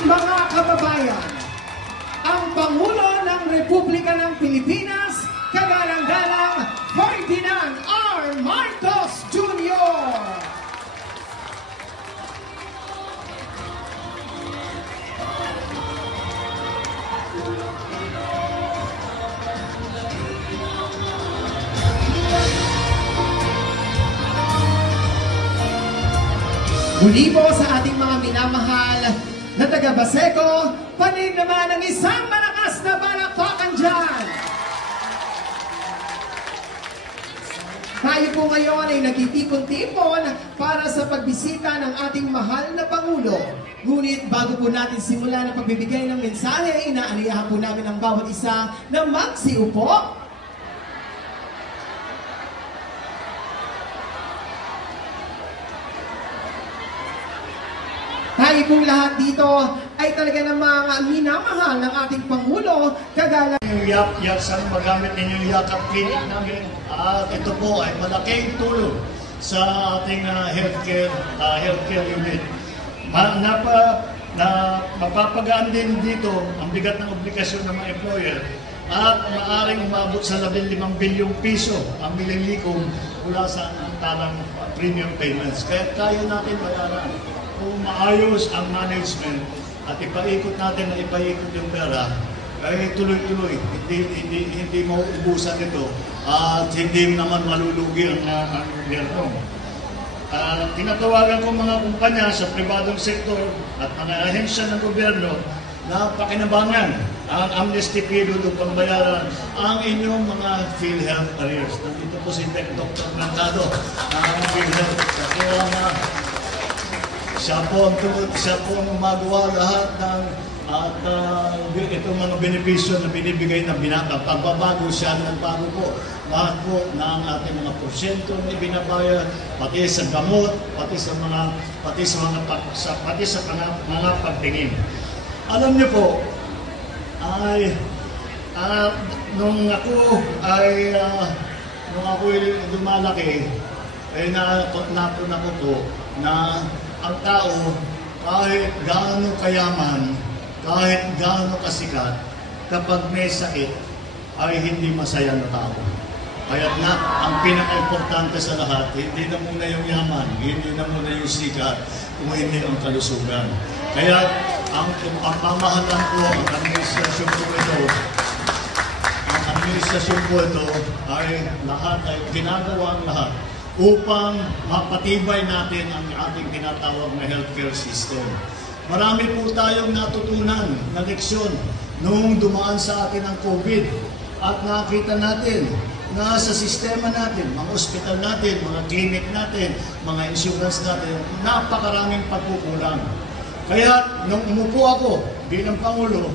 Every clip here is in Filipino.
Mga kababayan, ang Pangulo ng Republika ng Pilipinas, kagalang-galang Ferdinand R. Marcos Jr. Muli po sa ating mga minamahal na taga-Baseco, panig naman ang isang malakas na palakpakan dyan. Tayo po ngayon ay nagtitipon-tipon para sa pagbisita ng ating mahal na Pangulo. Ngunit bago po natin simulan ang pagbibigay ng mensahe, inaaliyahan po namin ang bawat isa na magsiupo. Tayo pong lahat dito ay talaga namang minamahal ng ating Pangulo, kagala. Saan magamit ninyong yakap clinic namin. At ito po ay malaking tulong sa ating healthcare unit. Mapapagaan din dito ang bigat ng obligasyon ng mga employer at maaaring umabot sa 15 bilyong piso ang mililikom mula sa talang premium payments. Kaya kaya natin bayaran kung maayos ang management at ipaikot natin na ipaikot yung pera, ay tuloy-tuloy, hindi mauubusan ito at hindi naman malulugi ang gobyerno. Tinatawagan ko mga kumpanya sa pribadong sektor at mga ahensya ng gobyerno na pakinabangan ang amnesty period upang bayaran ang inyong mga PhilHealth arrears. Nandito po si Dr. Brandado ng PhilHealth. Siya po ang gumagawa lahat ng itong mga benepisyo na binibigay na pagbabago siya, nagbago po lahat po ng ating mga porsyento na ibinabayad, pati sa gamot, pati sa mga pagtingin. Alam niyo po, ay nung ako lumalaki, ay napuna ko po na ang tao, kahit gaano kayaman, kahit gaano kasikat, kapag may sakit, ay hindi masaya na tao. Kaya na, ang pinaka-importante sa lahat, hindi na muna yung yaman, hindi na muna yung sikat, kung hindi ang kalusugan. Kaya, ang pamahalan ko, ang administrasyon po ito, ay ginagawa ang lahat upang mapatibay natin ang ating tinatawag na healthcare system. Marami po tayong natutunan na leksyon noong dumaan sa atin ang COVID at nakita natin na sa sistema natin, mga ospital natin, mga clinic natin, mga insurance natin, napakaraming pagkukulang. Kaya nung umupo ako bilang Pangulo,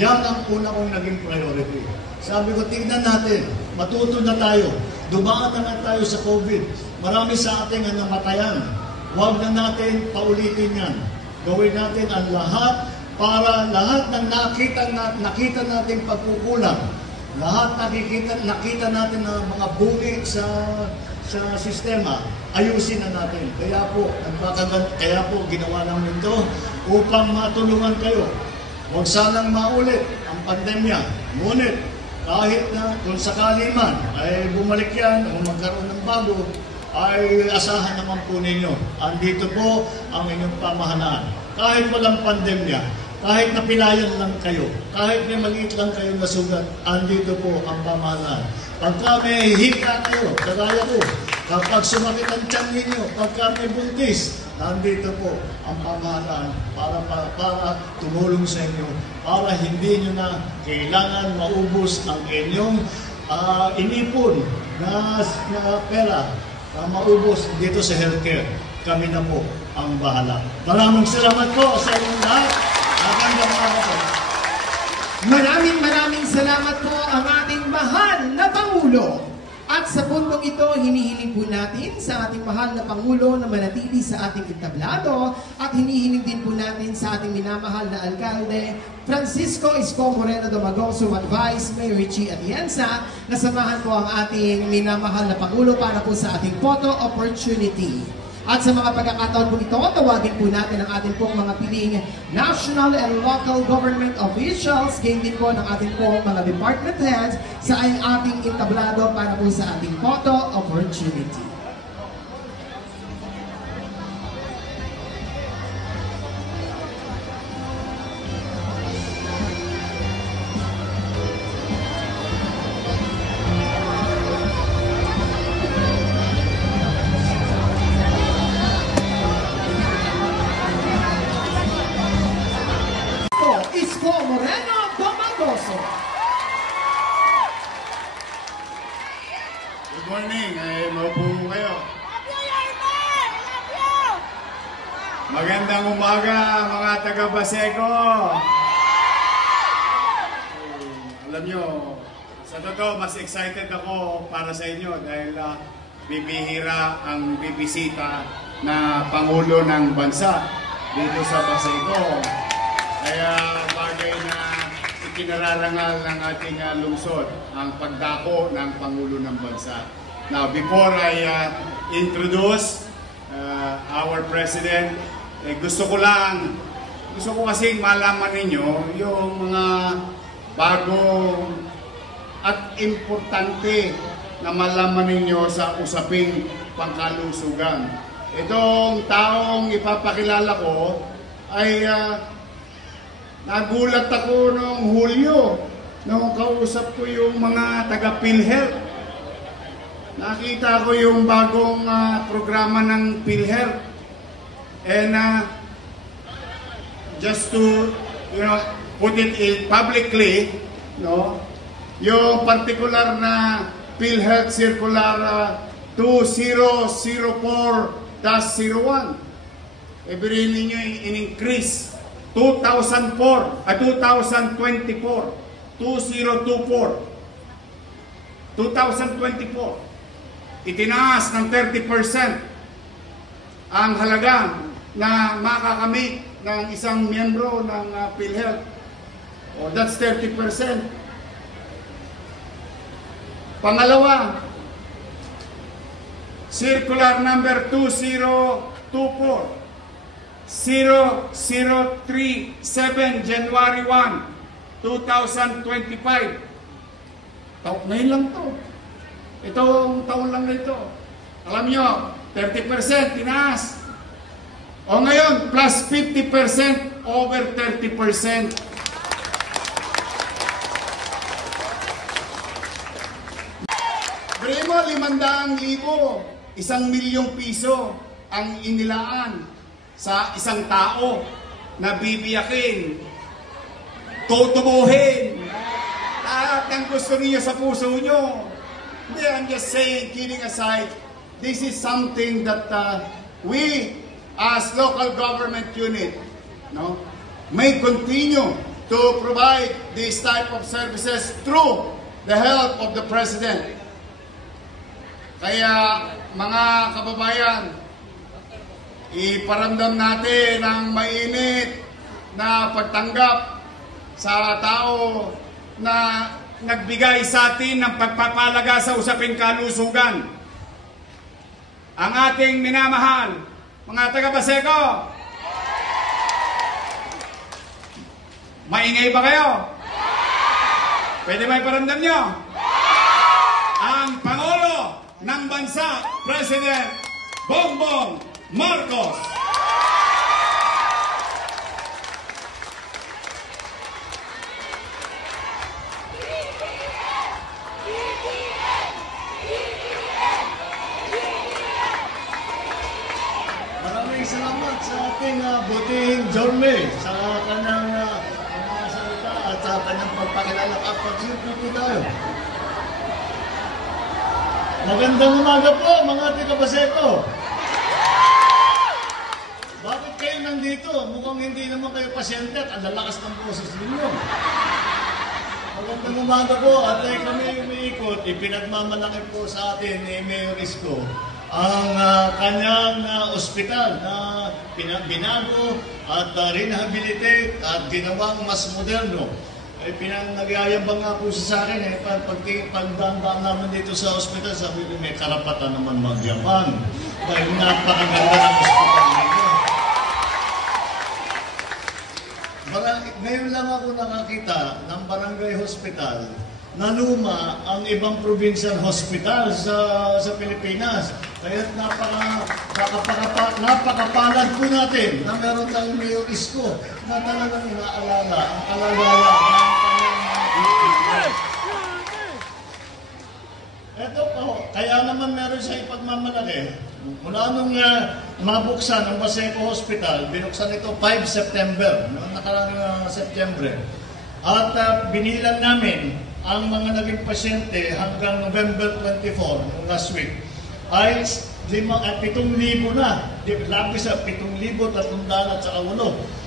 yan ang una kong naging priority. Sabi ko, tingnan natin, matuto na tayo. Dumaan na nga tayo sa COVID. Marami sa ating ang namatayan. Huwag na natin paulitin yan. Gawin natin ang lahat para lahat ng nakita nating pagkukulang, lahat nakita natin na mga bungi sa sistema, ayusin na natin. Kaya po ginawa namin ito upang matulungan kayo. Huwag sanang maulit ang pandemya. Ngunit kahit na kung sakali man ay bumalik yan o magkaroon ng bago, ay asahan naman po ninyo. Andito po ang inyong pamahalaan. Kahit walang pandemya, kahit napilayan lang kayo, kahit may maliit lang kayong nasugat, andito po ang pamahalaan. Pagka may hika kayo, kagaya ko, kapag sumakit ang tiyan ninyo, pagka may buntis, nandito po ang pamahalaan para tumulong sa inyo, para hindi nyo na kailangan maubos ang inyong inipon na pera na maubos dito sa healthcare. Kami na po ang bahala. Maraming salamat po sa inyong lahat. Maraming salamat po ang ating mahal na Pangulo. At sa puntong ito, hinihiling po natin sa ating mahal na Pangulo na manatili sa ating entablado at hinihiling din po natin sa ating minamahal na Alcalde Francisco Isko Moreno Domagoso at Vice Mayor Richie Atienza na samahan po ang ating minamahal na Pangulo para po sa ating photo opportunity. At sa mga pagkakataon po ito, tawagin po natin ang ating pong mga piling national and local government officials, gain din po ng ating pong mga department heads sa ating entablado para po sa ating photo opportunity. Isko Moreno Domagoso. Good morning. Ay, maupo kayo. Magandang umaga, mga taga-Baseco. Alam nyo, sa totoo, mas excited ako para sa inyo dahil bibihira ang bibisita na Pangulo ng Bansa dito sa Baseco. Kaya bagay na ikinararangal ng ating lungsod ang pagdako ng Pangulo ng Bansa. Now, before I introduce our President, gusto ko kasing malaman ninyo yung mga bagong at importante na malaman ninyo sa usaping pangkalusugan. Itong taong ipapakilala ko ay nagulat ako noong Hulyo nung kausap ko yung mga taga-PhilHealth. Nakita ko yung bagong programa ng PhilHealth. And just to put it publicly, yung particular na PhilHealth Circular 2004-01, ibigay ninyo in-increase 2024, 2024, itinaas ng 30% ang halaga na makakamit ng isang miyembro ng PhilHealth. That's 30%. Pangalawa, Circular number 2024, 0037, January 1, 2025. Ngayon lang to. Itong taon lang na ito. Alam nyo, 30% tinaas. O ngayon, plus 50% over 30%. Bili mo, 500,000, 1,000,000 piso ang inilaan sa isang tao na bibiyakin, tutubuhin, at ang gusto niyo sa puso niyo. Hindi, I'm just saying, kidding aside, this is something that we as local government unit may continue to provide this type of services through the help of the President. Kaya mga kababayan, iparamdam natin ang mainit na pagtanggap sa tao na nagbigay sa atin ng pagpapalaga sa usaping kalusugan. Ang ating minamahal, mga taga-Baseco, maingay ba kayo? Pwede ba iparamdam nyo? Ang Pangulo ng Bansa, President Bongbong Marcos. Maraming salamat sa ating butihing Jorme sa kanyang mga salita at sa kanyang pagpakilala at pag-sirkuto tayo. Magandang umaga po mga taga-Baseco. Bakit kayo nandito? Mukhang hindi naman kayo pasyente at ang lalakas ng boses ninyo. Magandang umaga po at kami umiikot. Ipinagmamalaki po sa atin ni Mayor Isko ang kanyang ospital na binago at rehabilitate at ginawang mas moderno. Nagyayabang nga po siya sa akin pagdaan naman dito sa ospital, sabi ko may karapatan naman magyabang. dahil napakaganda ng hospital nito. Ngayon lang ako nakakita ng barangay hospital na luma ang ibang provincial hospital sa Pilipinas. Kaya napakapalad po natin na meron tayong Mayor Isko na talagang inaalala ang kalagayan ng kanyang Ito po, kaya naman meron siya ipagmamalaki. Mula nung mabuksan ang Baseco Hospital, binuksan ito 5 September, noong nakarang September. At binilang namin ang mga naging pasyente hanggang November 24, last week, ay 7,000 na. Labis sa 7,308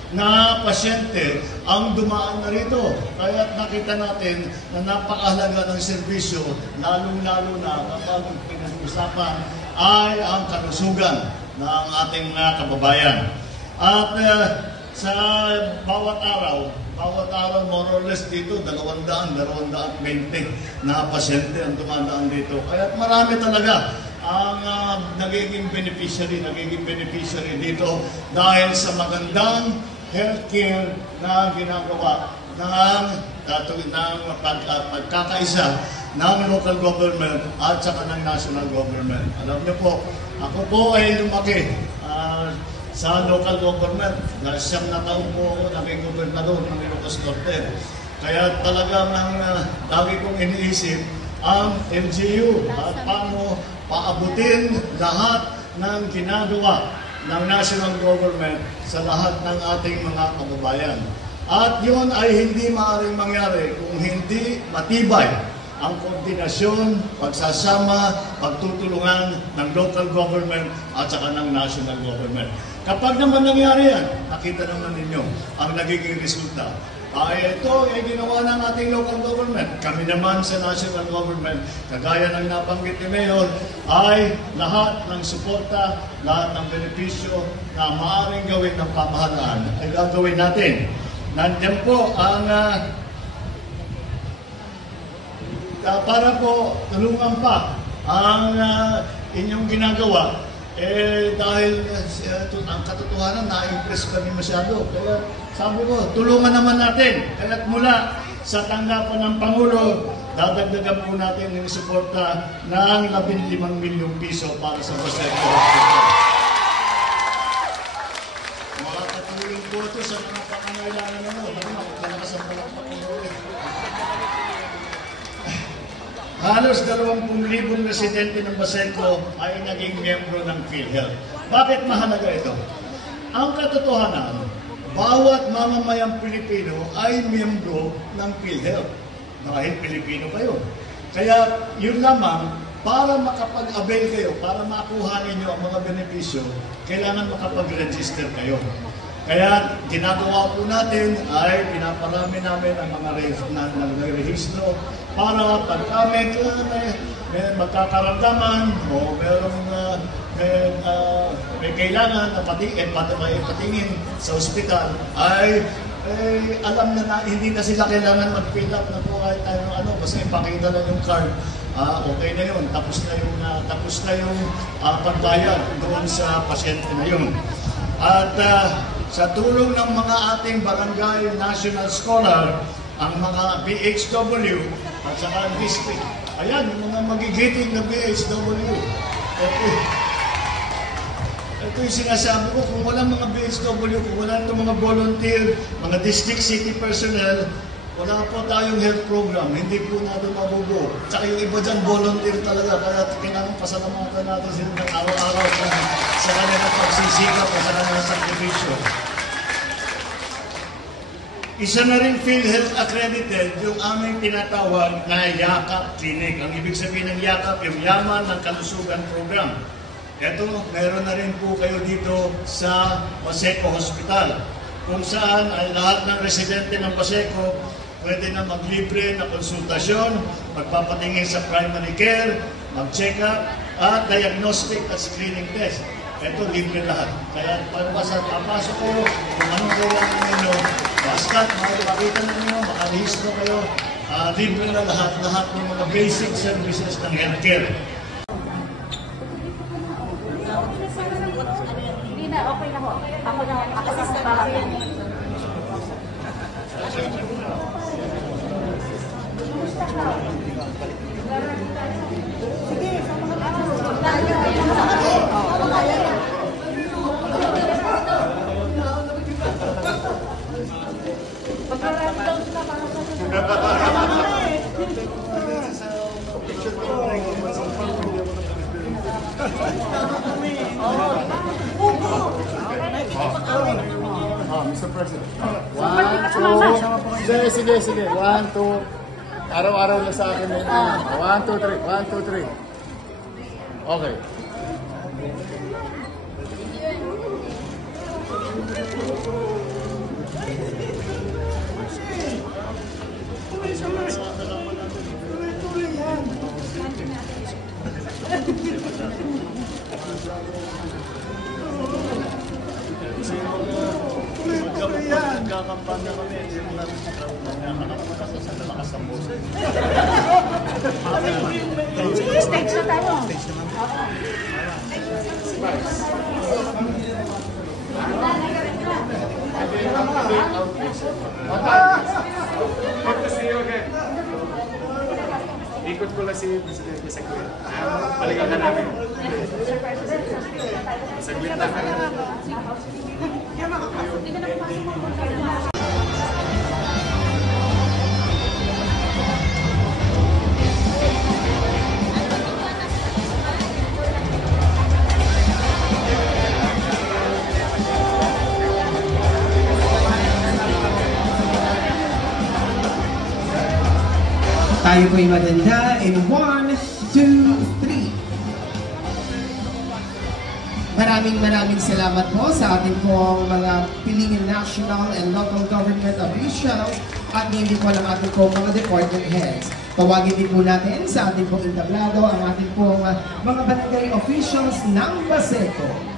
na pasyente ang dumaan na rito. Kaya nakita natin na napakahalaga ng serbisyo, lalong-lalo na kapag pinag-usapan ay ang kalusugan ng ating mga kababayan. At sa bawat araw, more or less dito, 200-220 na pasyente ang dumadaan dito. Kaya marami talaga ang nagiging beneficiary dito dahil sa magandang healthcare na ginagawa ng pagkakaisa ng local government at saka ng national government. Alam niyo po, ako po ay lumaki sa local government. Dahil 7 na taon po ako naging gobernador ng Ilocos Norte. Kaya talagang lagi kong iniisip ang LGU at paano paabutin lahat ng ginagawa ng national government sa lahat ng ating mga kababayan. At yun ay hindi maaaring mangyari kung hindi matibay ang koordinasyon, pagsasama, pagtutulungan ng local government at saka ng national government. Kapag naman nangyari yan, nakita naman ninyo ang nagiging resulta. Ito ay ginawa ng ating local government. Kami naman sa national government, kagaya ng nabanggit ni Mayor, ay lahat ng suporta, lahat ng benepisyo na maaaring gawin ng pamahalaan ay gagawin natin. Nandiyan po ang para po tulungan pa ang inyong ginagawa. Dahil ang katotohanan, na-impress kami masyado. Kaya sabi ko, tulungan naman natin. Kaya mula sa tanggapan ng Pangulo, dadagdagan po natin ng suporta ng 15 milyong piso para sa Baseco Hospital. Makakatulong po ito sa mga pangangailangan na mo. Malakas ang palakpak ng ulit. Halos 20,000 residente ng Baseco ay naging miyembro ng PhilHealth. Bakit mahalaga ito? Ang katotohanan, bawat mamamayang Pilipino ay miyembro ng PhilHealth dahil Pilipino kayo. Kaya yun lamang, para makapag-avail kayo, para makuha ninyo ang mga benepisyo, kailangan makapag-register kayo. Kaya ginagawa po natin ay pinaparami namin ang mga rehistro para pagka may magkakaramdaman o may kailangan na patingin sa ospital ay alam na hindi na sila kailangan mag-fill up na po kahit tayo basta ipakita na yung card. Okay na yun, tapos na yung pagbayad doon sa pasyente na yun. At sa tulong ng mga ating barangay national scholar, ang mga BHW at saka district, ayan, yung mga magigiting na BHW. Ito yung sinasabi ko, kung walang mga BHW, kung wala itong mga volunteer, mga district city personnel, wala po tayong health program, hindi po natin mabubuo. Tsaka yung iba dyan, volunteer talaga, kaya kailangan pasalamatan natin sila ng araw-araw sa kanilang pagsisikap o sa kanilang sakripisyo. Isa na rin PhilHealth accredited yung aming tinatawag na YAKAP Clinic. Ang ibig sabihin ng YAKAP, yung Yaman ng Kalusugan Program. Ito, meron na rin po kayo dito sa Baseco Hospital, kung saan ay lahat ng residente ng Baseco pwede na maglibre na konsultasyon, magpapatingin sa primary care, mag-check-up, at diagnostic at screening test. Ito, libre lahat. Kaya papasok kayo, kung anong kailangan ninyo, basta makikita ninyo, makarehistro kayo, libre na lahat ng mga basic services ng healthcare. Mr. President. 1, 2. Sige. 1, 2. Araw-araw na sa akin. 1, 2, 3. 1, 2, 3. Okay. Magkakampanya kami, hindi mo namin nakakapagkasa sa lakas ng boses. Stage na tayo. Good to see you again. Ikot ko lang si Presidente Saglit. Balikan na namin. Saglit na. Tayo po'y maganda in 1, 2, 3. Maraming salamat po sa ating pong mga piling national and local government officials at hindi po lang ating pong mga department heads. Tawagin din po natin sa ating pong entablado ang ating pong mga barangay officials ng Baseco.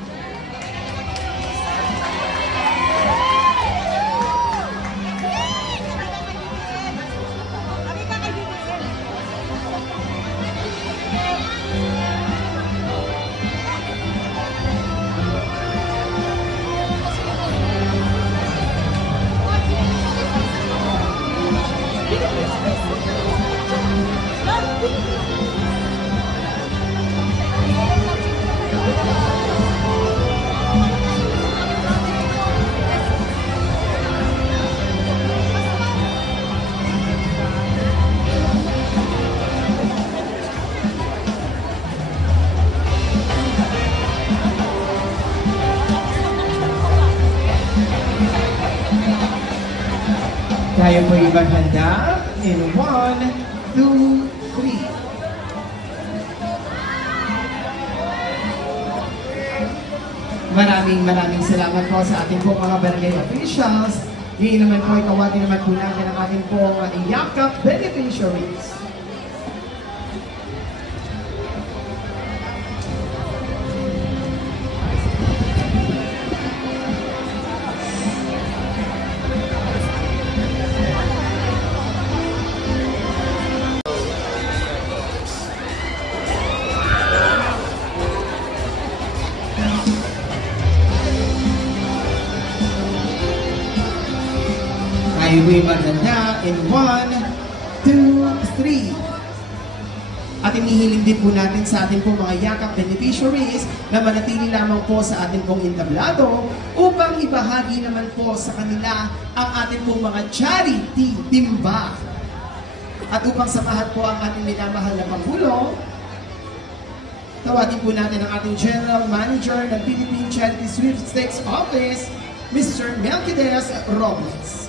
Tayo po'y maghanda in 1, 2, 3. Maraming salamat po sa ating pong mga barangay officials. Ngayon naman po, itawagin naman po natin ang ating pong yakap beneficiaries. Tayo po'y maghanda in 1, 2, 3. At inihiling din po natin sa ating pong mga yakap beneficiaries na manatili lamang po sa ating pong entablado upang ibahagi naman po sa kanila ang ating pong mga charity timba. At upang samahan po ang ating minamahal na Pangulo, tawagin po natin ang ating General Manager ng Philippine Charity Sweepstakes Office, Mr. Melquiades Robles.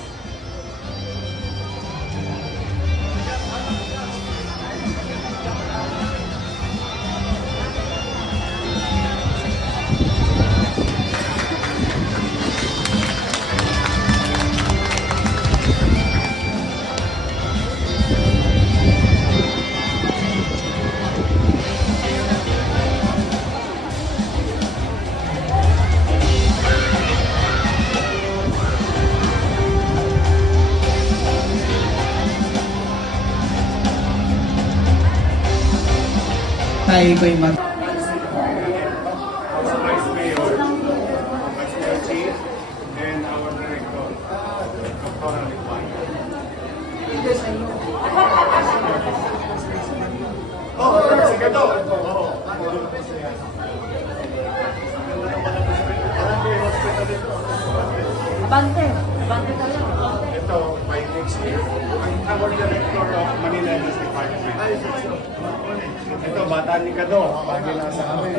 Tayo ko'y mag... Our Vice Mayor, Vice Mayor Chief, and our Director, Dr. Alipay. Sige to! Abante talaga. Ito, ito, by next year, our director of Manila Health Department. Ito, bata ni Kado, lagi nasa kami.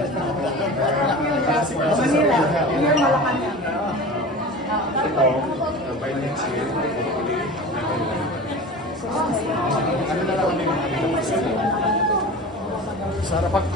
Manila, yung Malacanang. Ito, by next year, hopefully, ano na lang kami Sarapak.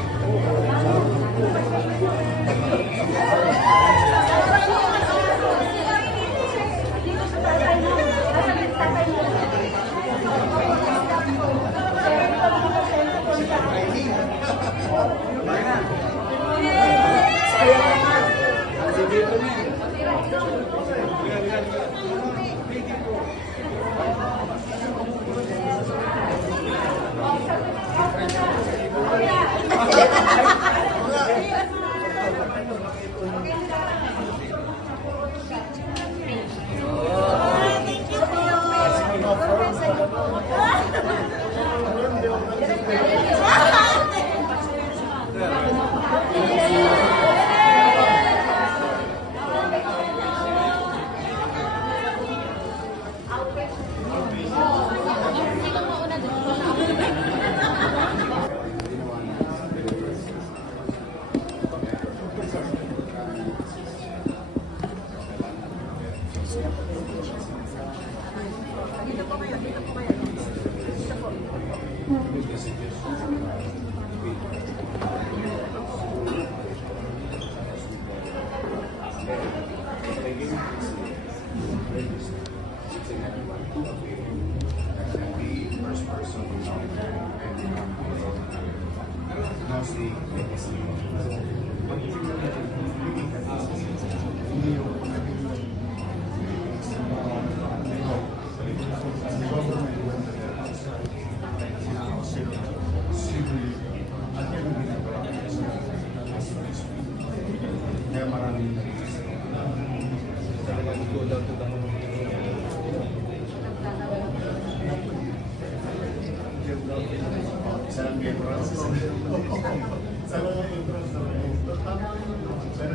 Pero